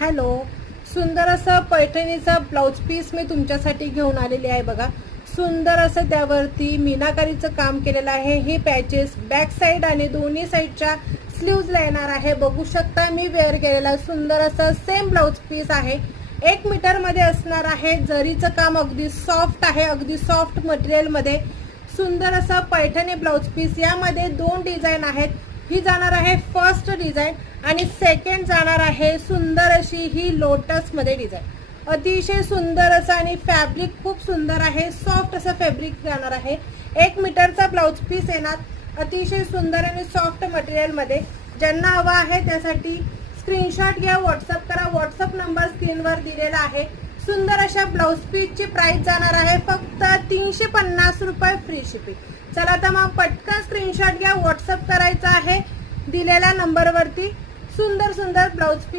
Hello, सुंदर असं पैठणीचा blouse piece मी तुमच्यासाठी घेऊन आलेली आहे बघा. सुंदर असं त्यावरती मीनाकारीचं काम केलेलं आहे. हे पॅचेस बॅक साइड आणि दोन्ही साइडच्या स्लीव्जला येणार आहे. बघू शकता मी वेअर केलेला सुंदर असं सेम ब्लाउज पीस आहे. 1 मीटर मध्ये असणार आहे. जरीचं काम अगदी सॉफ्ट आहे, अगदी सॉफ्ट मटेरियल मध्ये सुंदर असं पैठणी ब्लाउज पीस. यामध्ये 2 डिझाईन आहेत. ही जाणार आहे फर्स्ट डिझाईन आणि सेकंड जाणार आहे सुंदर अशी ही लोटस मध्ये डिझाईन. अतिशय सुंदर असं आणि फॅब्रिक खूप सुंदर आहे. सॉफ्ट असं फॅब्रिक जाणार आहे. 1 मीटरचा ब्लाउज पीस येणार. अतिशय सुंदर आणि सॉफ्ट मटेरियल मध्ये. ज्यांना हवा आहे त्यासाठी स्क्रीनशॉट घ्या, व्हॉट्सअप करा. व्हॉट्सअप नंबर स्क्रीनवर दिलेला आहे. सुंदर अशा ब्लाउज पीसची प्राइस जाणार आहे फक्त 350 रुपये फ्री शिपिंग. चला तर मग पटकन स्क्रीनशॉट घ्या, व्हॉट्सअप करायचा आहे दिलेल्या नंबरवरती. सुंदर सुंदर ब्लाउज पीस